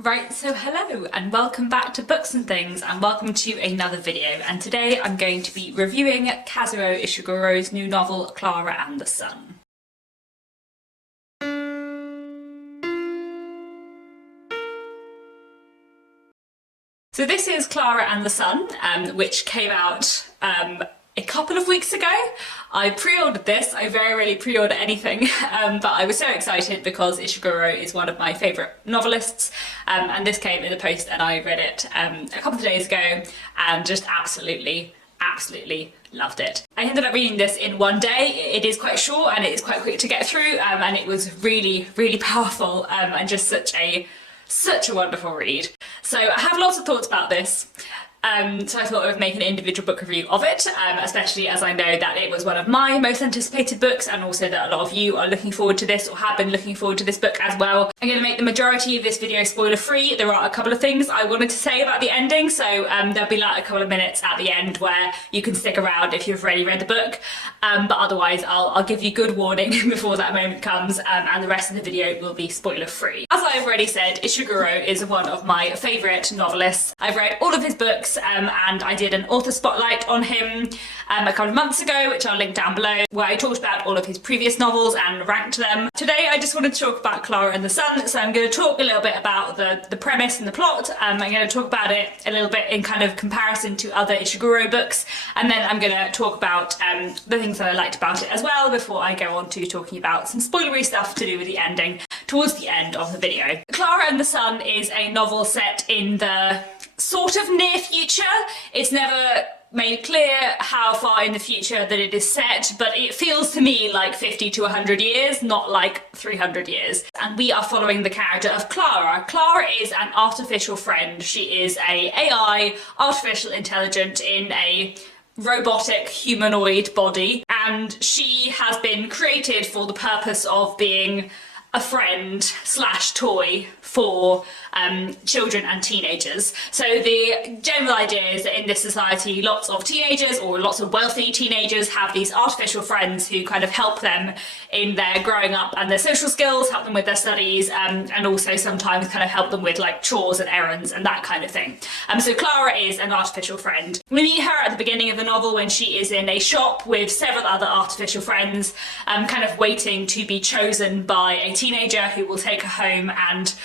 Right, so hello and welcome back to Books and Things and welcome to another video, and today I'm going to be reviewing Kazuo Ishiguro's new novel Klara and the Sun. So this is Klara and the Sun, which came out a couple of weeks ago. I pre-ordered this. I very rarely pre-order anything, but I was so excited because Ishiguro is one of my favourite novelists, and this came in the post and I read it a couple of days ago and just absolutely loved it. I ended up reading this in one day. It is quite short and it is quite quick to get through, and it was really powerful, and just such a wonderful read. So I have lots of thoughts about this. So I thought I would make an individual book review of it, especially as I know that it was one of my most anticipated books, and also that a lot of you are looking forward to this or have been looking forward to this book as well. I'm going to make the majority of this video spoiler free. There are a couple of things I wanted to say about the ending, so there'll be like a couple of minutes at the end where you can stick around if you've already read the book, but otherwise I'll give you good warning before that moment comes, and the rest of the video will be spoiler free. As I've already said, Ishiguro is one of my favourite novelists. I've read all of his books, and I did an author spotlight on him a couple of months ago, which I'll link down below, where I talked about all of his previous novels and ranked them. Today I just wanted to talk about Klara and the Sun, so I'm going to talk a little bit about the premise and the plot. I'm going to talk about it a little bit in kind of comparison to other Ishiguro books, and then I'm going to talk about the things that I liked about it as well before I go on to talking about some spoilery stuff to do with the ending towards the end of the video. Klara and the Sun is a novel set in the sort of near future. It's never made clear how far in the future that it is set, but it feels to me like 50 to 100 years, not like 300 years. And we are following the character of Klara. Klara is an artificial friend. She is a AI, artificial intelligence in a robotic humanoid body, and she has been created for the purpose of being a friend slash toy for children and teenagers. So the general idea is that in this society, lots of teenagers or lots of wealthy teenagers have these artificial friends who kind of help them in their growing up and their social skills, help them with their studies, and also sometimes kind of help them with like chores and errands and that kind of thing. So Klara is an artificial friend. We meet her at the beginning of the novel when she is in a shop with several other artificial friends, kind of waiting to be chosen by a teenager who will take her home and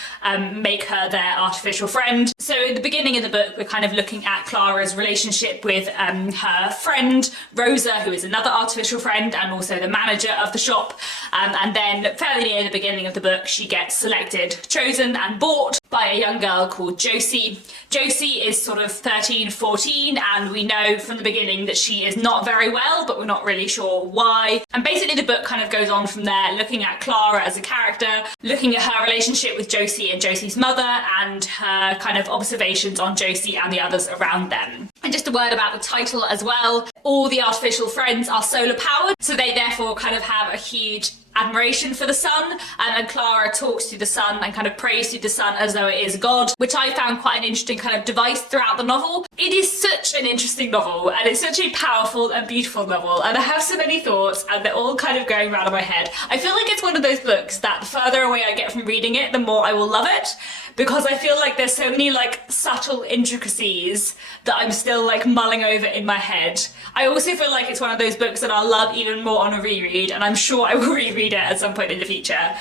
make her their artificial friend. So at the beginning of the book, we're kind of looking at Klara's relationship with her friend Rosa, who is another artificial friend and also the manager of the shop. And then fairly near the beginning of the book, she gets selected, chosen and bought by a young girl called Josie. Josie is sort of 13, 14, and we know from the beginning that she is not very well, but we're not really sure why. And basically the book kind of goes on from there, looking at Klara as a character, looking at her relationship with Josie and Josie's mother, and her kind of observations on Josie and the others around them. And just a word about the title as well. All the artificial friends are solar powered, so they therefore kind of have a huge admiration for the sun, and Klara talks to the sun and kind of prays to the sun as though it is God, which I found quite an interesting kind of device throughout the novel. It is such an interesting novel, and it's such a powerful and beautiful novel, and I have so many thoughts and they're all kind of going around in my head. I feel like it's one of those books that the further away I get from reading it, the more I will love it, because I feel like there's so many like subtle intricacies that I'm still like mulling over in my head. I also feel like it's one of those books that I'll love even more on a reread, and I'm sure I will reread it at some point in the future.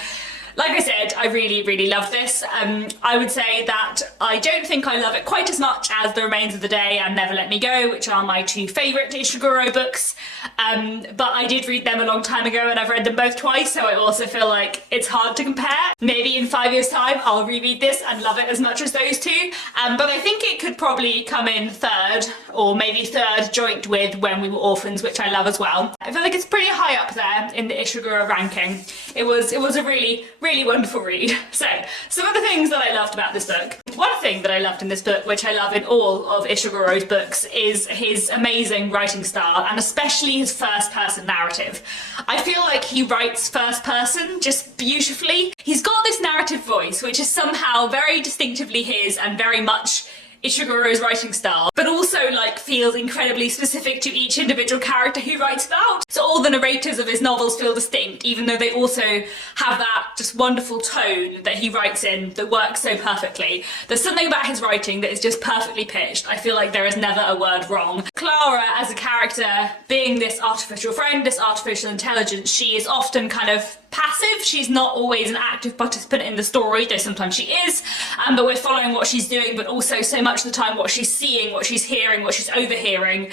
Like I said, I really love this. I would say that I don't think I love it quite as much as The Remains of the Day and Never Let Me Go, which are my two favourite Ishiguro books, but I did read them a long time ago and I've read them both twice, so I also feel like it's hard to compare. Maybe in 5 years time I'll reread this and love it as much as those two, but I think it could probably come in third, or maybe third joint with When We Were Orphans, which I love as well. I feel like it's pretty high up there in the Ishiguro ranking. It was a really wonderful read. So, some of the things that I loved about this book. One thing that I loved in this book, which I love in all of Ishiguro's books, is his amazing writing style, and especially his first-person narrative. I feel like he writes first-person just beautifully. He's got this narrative voice, which is somehow very distinctively his and very much Ishiguro's writing style, but also like feels incredibly specific to each individual character who writes about. So all the narrators of his novels feel distinct, even though they also have that just wonderful tone that he writes in that works so perfectly. There's something about his writing that is just perfectly pitched. I feel like there is never a word wrong. Klara as a character, being this artificial friend, this artificial intelligence, she is often kind of passive. She's not always an active participant in the story, though sometimes she is, but we're following what she's doing, but also so much of the time what she's seeing, what she's hearing, what she's overhearing,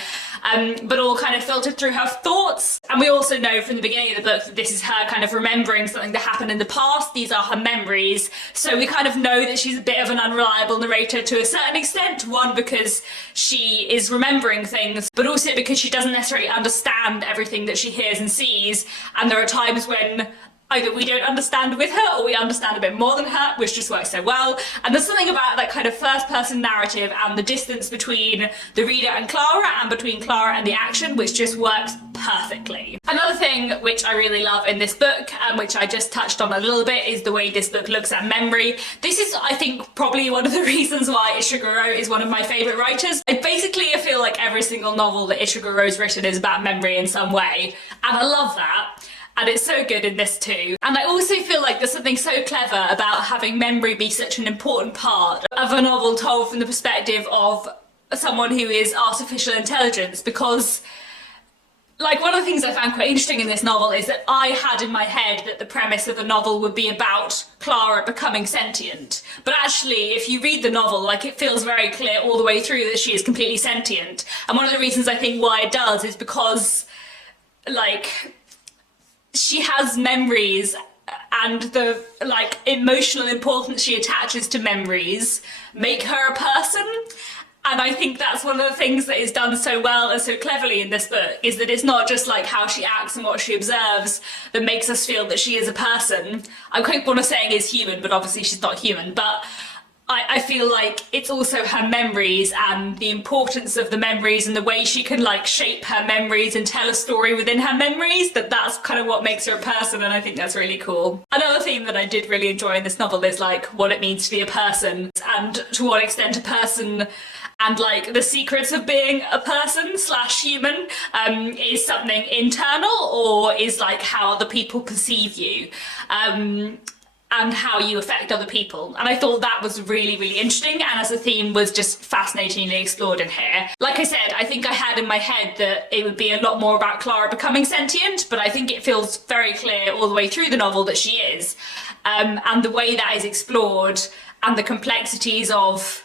but all kind of filtered through her thoughts. And we also know from the beginning of the book that this is her kind of remembering something that happened in the past. These are her memories, so we kind of know that she's a bit of an unreliable narrator to a certain extent. One, because she is remembering things, but also because she doesn't necessarily understand everything that she hears and sees, and there are times when either we don't understand with her or we understand a bit more than her, which just works so well. And there's something about that kind of first-person narrative and the distance between the reader and Klara and between Klara and the action, which just works perfectly. Another thing which I really love in this book, and which I just touched on a little bit, is the way this book looks at memory. This is, I think, probably one of the reasons why Ishiguro is one of my favourite writers. I feel like every single novel that Ishiguro's written is about memory in some way, and I love that. And it's so good in this too. And I also feel like there's something so clever about having memory be such an important part of a novel told from the perspective of someone who is artificial intelligence, because like one of the things I found quite interesting in this novel is that I had in my head that the premise of the novel would be about Klara becoming sentient. But actually, if you read the novel, like it feels very clear all the way through that she is completely sentient. And one of the reasons I think why it does is because like she has memories, and the like emotional importance she attaches to memories make her a person. And I think that's one of the things that is done so well and so cleverly in this book, is that it's not just like how she acts and what she observes that makes us feel that she is a person. I quite want to saying is human, but obviously she's not human. But I feel like it's also her memories and the importance of the memories and the way she can like shape her memories and tell a story within her memories, that's kind of what makes her a person, and I think that's really cool. Another theme that I did really enjoy in this novel is like what it means to be a person, and to what extent a person and like the secrets of being a person slash human is something internal, or is like how other people perceive you. And how you affect other people. And I thought that was really, really interesting, and as a theme was just fascinatingly explored in here. Like I said, I think I had in my head that it would be a lot more about Klara becoming sentient, but I think it feels very clear all the way through the novel that she is. And the way that is explored, and the complexities of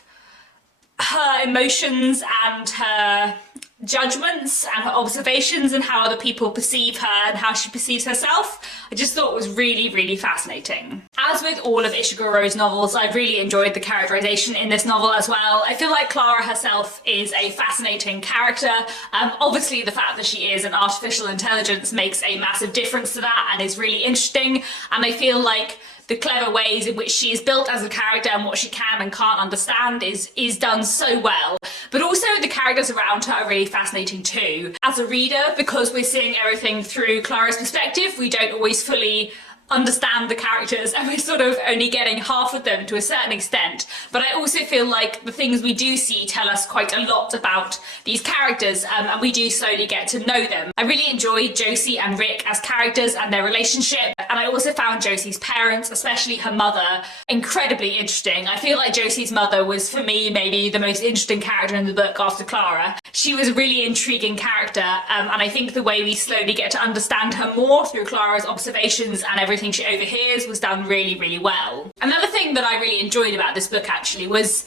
her emotions and her judgments and her observations and how other people perceive her and how she perceives herself, I just thought was really, really fascinating. As with all of Ishiguro's novels, I really enjoyed the characterization in this novel as well. I feel like Klara herself is a fascinating character. Obviously the fact that she is an artificial intelligence makes a massive difference to that and is really interesting, and I feel like the clever ways in which she is built as a character and what she can and can't understand is done so well. But also the characters around her are really fascinating too. As a reader, because we're seeing everything through Klara's perspective, we don't always fully understand the characters, and we're sort of only getting half of them to a certain extent. But I also feel like the things we do see tell us quite a lot about these characters, and we do slowly get to know them. I really enjoyed Josie and Rick as characters and their relationship, and I also found Josie's parents, especially her mother, incredibly interesting. I feel like Josie's mother was, for me, maybe the most interesting character in the book after Klara. She was a really intriguing character, and I think the way we slowly get to understand her more through Klara's observations and everything she overhears was done really, really well. Another thing that I really enjoyed about this book actually was,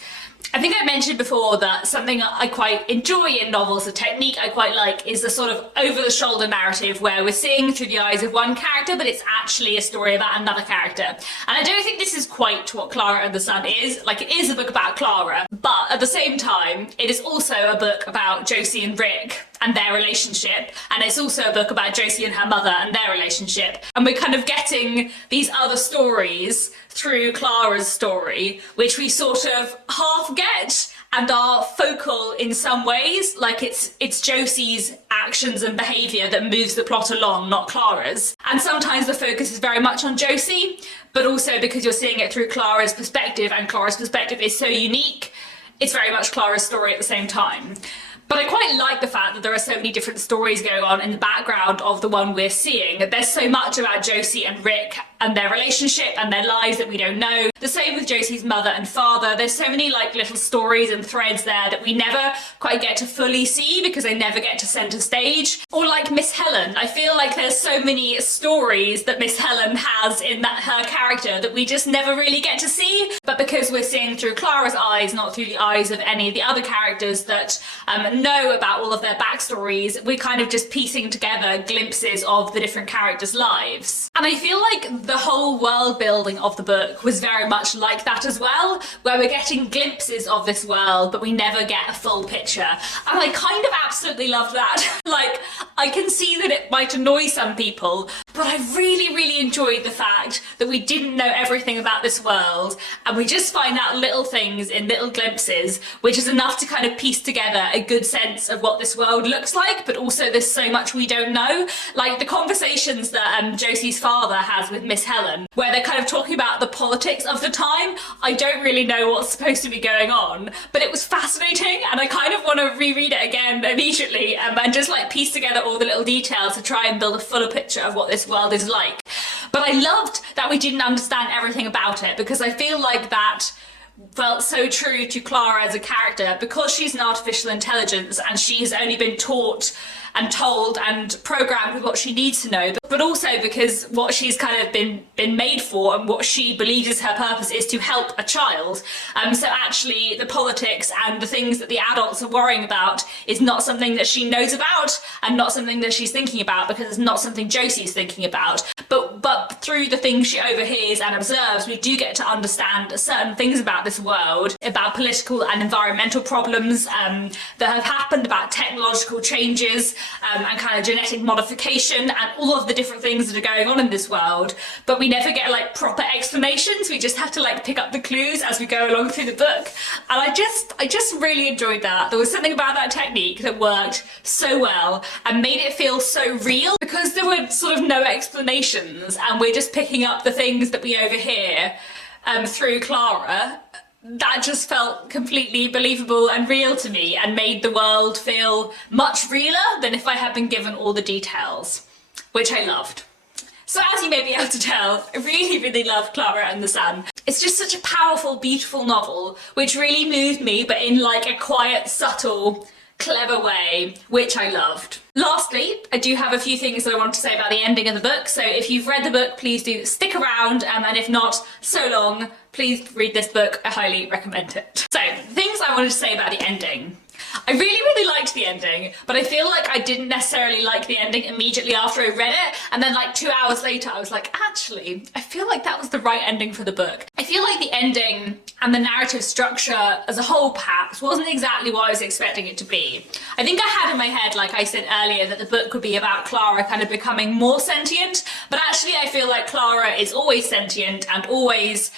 I think I mentioned before that something I quite enjoy in novels, a technique I quite like, is the sort of over-the-shoulder narrative where we're seeing through the eyes of one character, but it's actually a story about another character. And I don't think this is quite what Klara and the Sun is. Like, it is a book about Klara, but at the same time, it is also a book about Josie and Rick and their relationship, and it's also a book about Josie and her mother and their relationship. And we're kind of getting these other stories through Klara's story, which we sort of half get and are focal in some ways, like it's Josie's actions and behaviour that moves the plot along, not Klara's. And sometimes the focus is very much on Josie, but also because you're seeing it through Klara's perspective, and Klara's perspective is so unique, it's very much Klara's story at the same time. But I quite like the fact that there are so many different stories going on in the background of the one we're seeing. There's so much about Josie and Rick and their relationship and their lives that we don't know. The same with Josie's mother and father. There's so many like little stories and threads there that we never quite get to fully see because they never get to center stage. Or like Miss Helen. I feel like there's so many stories that Miss Helen has in that her character that we just never really get to see. But because we're seeing through Klara's eyes, not through the eyes of any of the other characters that know about all of their backstories, we're kind of just piecing together glimpses of the different characters' lives. And I feel like the whole world building of the book was very much like that as well, where we're getting glimpses of this world, but we never get a full picture. And I kind of absolutely love that. Like, I can see that it might annoy some people, but I really, really enjoyed the fact that we didn't know everything about this world, and we just find out little things in little glimpses, which is enough to kind of piece together a good sense of what this world looks like, but also there's so much we don't know. Like the conversations that Josie's father has with Miss Helen, where they're kind of talking about the politics of the time. I don't really know what's supposed to be going on, but it was fascinating, and I kind of want to reread it again immediately and just like piece together all the little details to try and build a fuller picture of what this world is like. But I loved that we didn't understand everything about it, because I feel like that felt so true to Klara as a character, because she's an artificial intelligence and she has only been taught and told and programmed with what she needs to know, but also because what she's kind of been made for and what she believes is her purpose is to help a child. So actually the politics and the things that the adults are worrying about is not something that she knows about and not something that she's thinking about, because it's not something Josie's thinking about. But through the things she overhears and observes, we do get to understand certain things about this world, about political and environmental problems that have happened, about technological changes, and kind of genetic modification and all of the different things that are going on in this world. But we never get like proper explanations. We just have to like pick up the clues as we go along through the book. And I just really enjoyed that. There was something about that technique that worked so well and made it feel so real, because there were sort of no explanations and we're just picking up the things that we overhear through Klara. That just felt completely believable and real to me, and made the world feel much realer than if I had been given all the details, which I loved. So as you may be able to tell, I really, really love Klara and the Sun. It's just such a powerful, beautiful novel, which really moved me, but in like a quiet, subtle, clever way, which I loved. Lastly, I do have a few things that I want to say about the ending of the book, so if you've read the book, please do stick around, and if not, so long, please read this book. I highly recommend it. So, things I wanted to say about the ending. I really, really liked the ending, but I feel like I didn't necessarily like the ending immediately after I read it, and then like 2 hours later I was like, actually, I feel like that was the right ending for the book. I feel like the ending and the narrative structure as a whole perhaps wasn't exactly what I was expecting it to be. I think I had in my head, like I said earlier, that the book would be about Klara kind of becoming more sentient, but actually I feel like Klara is always sentient and always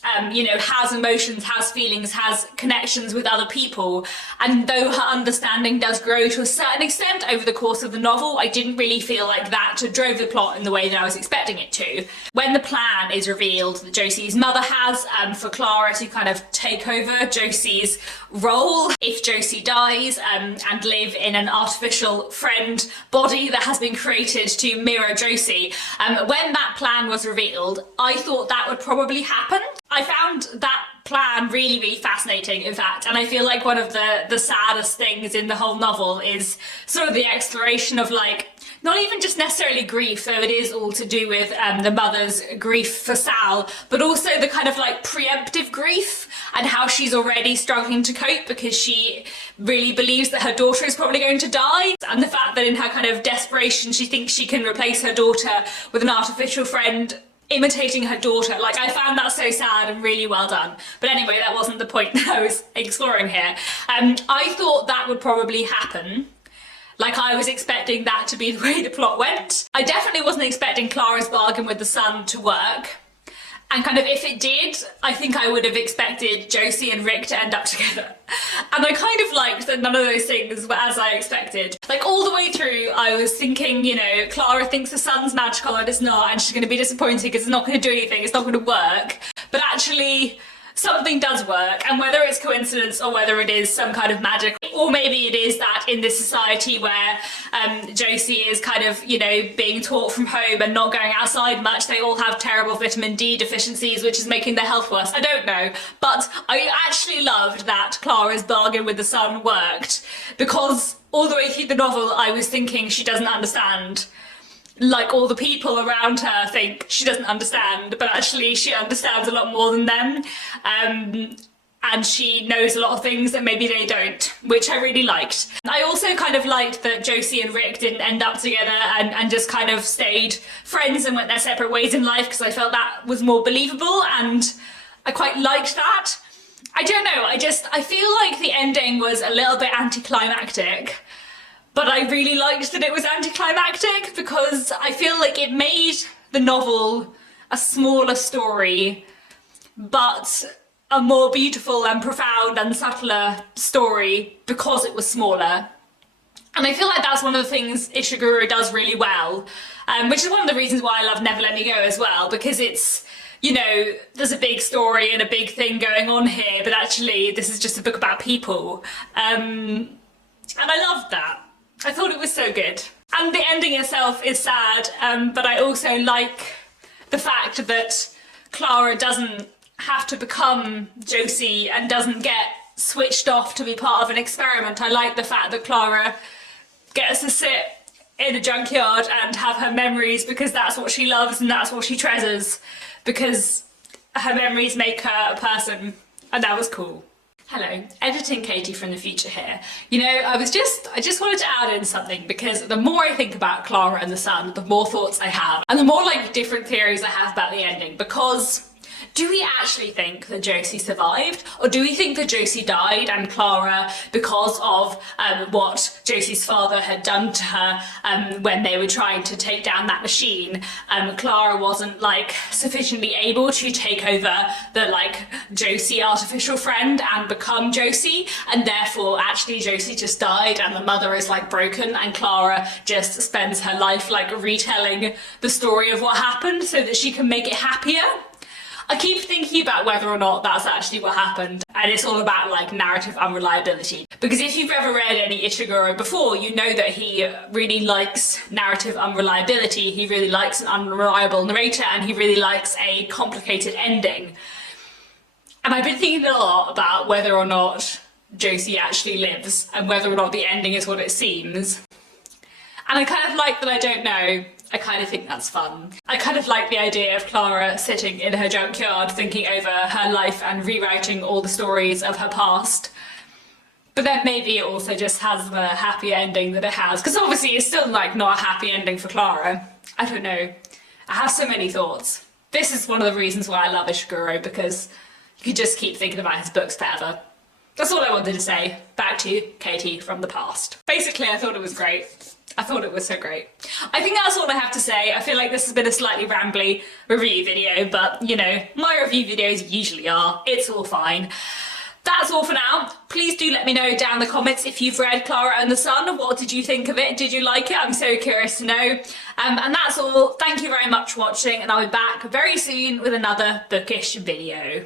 has emotions, has feelings, has connections with other people. And though her understanding does grow to a certain extent over the course of the novel, I didn't really feel like that drove the plot in the way that I was expecting it to. When the plan is revealed that Josie's mother has for Klara to kind of take over Josie's role if Josie dies and live in an artificial friend body that has been created to mirror Josie, when that plan was revealed, I thought that would probably happen. I found that plan really, really fascinating, in fact, and I feel like one of the saddest things in the whole novel is sort of the exploration of like, not even just necessarily grief, though it is all to do with the mother's grief for Sal, but also the kind of like preemptive grief and how she's already struggling to cope because she really believes that her daughter is probably going to die, and the fact that in her kind of desperation she thinks she can replace her daughter with an artificial friend imitating her daughter. Like, I found that so sad and really well done. But anyway, that wasn't the point that I was exploring here. I thought that would probably happen. Like, I was expecting that to be the way the plot went. I definitely wasn't expecting Klara's bargain with the Sun to work. And kind of if it did, I think I would have expected Josie and Rick to end up together. And I kind of liked that none of those things were as I expected. Like, all the way through, I was thinking, Klara thinks the Sun's magical and it's not, and she's going to be disappointed because it's not going to do anything, it's not going to work. But actually, something does work, and whether it's coincidence or whether it is some kind of magic, or maybe it is that in this society where Josie is kind of, you know, being taught from home and not going outside much, they all have terrible vitamin D deficiencies, which is making their health worse. I don't know, but I actually loved that Klara's bargain with the sun worked, because all the way through the novel I was thinking she doesn't understand. Like, all the people around her think she doesn't understand, but actually she understands a lot more than them. And she knows a lot of things that maybe they don't, which I really liked. I also kind of liked that Josie and Rick didn't end up together and just kind of stayed friends and went their separate ways in life, because I felt that was more believable, and I quite liked that. I don't know, I feel like the ending was a little bit anticlimactic. But I really liked that it was anticlimactic, because I feel like it made the novel a smaller story, but a more beautiful and profound and subtler story because it was smaller. And I feel like that's one of the things Ishiguro does really well, which is one of the reasons why I love Never Let Me Go as well, because it's, you know, there's a big story and a big thing going on here, but actually this is just a book about people. And I loved that. I thought it was so good. And the ending itself is sad, but I also like the fact that Klara doesn't have to become Josie and doesn't get switched off to be part of an experiment. I like the fact that Klara gets to sit in a junkyard and have her memories, because that's what she loves and that's what she treasures, because her memories make her a person, and that was cool. Hello, editing Katie from the future here. You know, I just wanted to add in something, because the more I think about Klara and the sun, the more thoughts I have, and the more like different theories I have about the ending. Because do we actually think that Josie survived, or do we think that Josie died and Klara, because of what Josie's father had done to her when they were trying to take down that machine, Klara wasn't like sufficiently able to take over the like Josie artificial friend and become Josie, and therefore actually Josie just died and the mother is like broken, and Klara just spends her life like retelling the story of what happened so that she can make it happier. I keep thinking about whether or not that's actually what happened, and it's all about like narrative unreliability. Because if you've ever read any Ishiguro before, you know that he really likes narrative unreliability, he really likes an unreliable narrator, and he really likes a complicated ending. And I've been thinking a lot about whether or not Josie actually lives, and whether or not the ending is what it seems. And I kind of like that I don't know. I kind of think that's fun. I kind of like the idea of Klara sitting in her junkyard thinking over her life and rewriting all the stories of her past. But then maybe it also just has the happy ending that it has, because obviously it's still like not a happy ending for Klara. I don't know. I have so many thoughts. This is one of the reasons why I love Ishiguro, because you could just keep thinking about his books forever. That's all I wanted to say. Back to Katie from the past. Basically, I thought it was great. I thought it was so great. I think that's all I have to say. I feel like this has been a slightly rambly review video, but you know, my review videos usually are. It's all fine. That's all for now. Please do let me know down in the comments if you've read Klara and the Sun. What did you think of it? Did you like it? I'm so curious to know. And that's all. Thank you very much for watching, and I'll be back very soon with another bookish video.